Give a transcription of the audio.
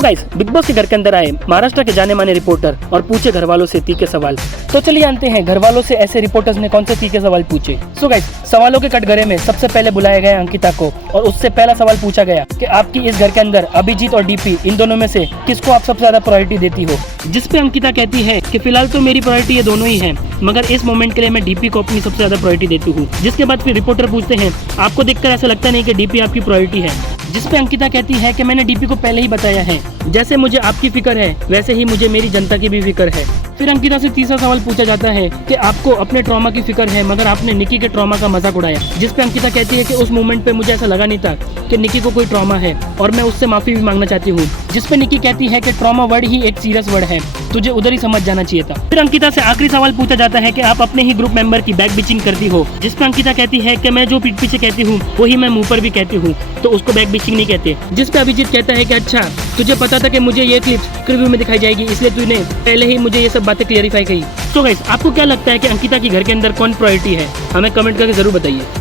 So guys, big boss के घर के अंदर आए महाराष्ट्र के जाने माने रिपोर्टर और पूछे घर वालों से तीखे सवाल। तो चलिए जानते हैं घर वालों से ऐसे रिपोर्टर्स ने कौन से तीखे सवाल पूछे। सो गाइस, सवालों के कटघरे में सबसे पहले बुलाया गया अंकिता को और उससे पहला सवाल पूछा गया कि आपकी इस घर के अंदर अभिजीत और डीपी, इन दोनों में से किसको आप सबसे ज्यादा प्रायोरिटी देती हो। जिस पे अंकिता कहती है कि फिलहाल तो मेरी प्रायोरिटी ये दोनों ही है, मगर इस मोमेंट के लिए मैं डीपी को अपनी सबसे ज्यादा प्रायोरिटी देती हूँ। जिसके बाद फिर रिपोर्टर पूछते हैं आपको देखकर ऐसा लगता नहीं कि डीपी आपकी प्रायोरिटी है। जिस पे अंकिता कहती है कि मैंने डीपी को पहले ही बताया है, जैसे मुझे आपकी फिक्र है वैसे ही मुझे मेरी जनता की भी फिक्र है। फिर अंकिता से तीसरा सवाल पूछा जाता है कि आपको अपने ट्रॉमा की फिक्र है, मगर आपने निकी के ट्रॉमा का मजाक उड़ाया। जिस पे अंकिता कहती है कि उस मोमेंट पे मुझे ऐसा लगा नहीं था कि निकी को कोई ट्रॉमा है और मैं उससे माफी भी मांगना चाहती हूँ। जिस पे निकी कहती है कि ट्रॉमा वर्ड ही एक सीरियस वर्ड है, तुझे उधर ही समझ जाना चाहिए था। फिर अंकिता से आखिरी सवाल पूछा जाता है कि आप अपने ही ग्रुप मेंबर की बैक बिचिंग करती हो। जिस पे अंकिता कहती है कि मैं जो पीठ पीछे कहती हूँ वही मैं मुंह पर भी कहती हूँ, तो उसको बैक बिचिंग नहीं कहते। जिस पे अभिजीत कहता है कि अच्छा, तुझे पता था कि मुझे ये क्लिप्स रिव्यू में दिखाई जाएगी, इसलिए तूने पहले ही मुझे ये सब बातें क्लियरिफाई की। तो गाइस, आपको क्या लगता है कि अंकिता की घर के अंदर कौन प्रायोरिटी है? हमें कमेंट करके जरूर बताइए।